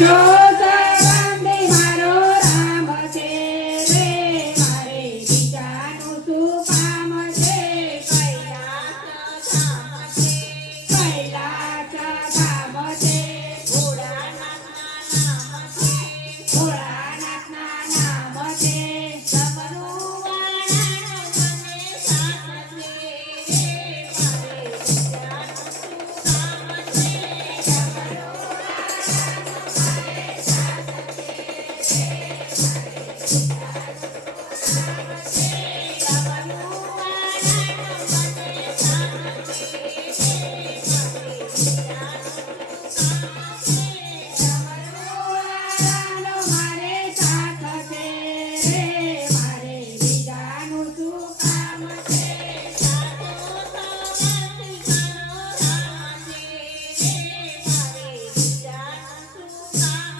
god! mama.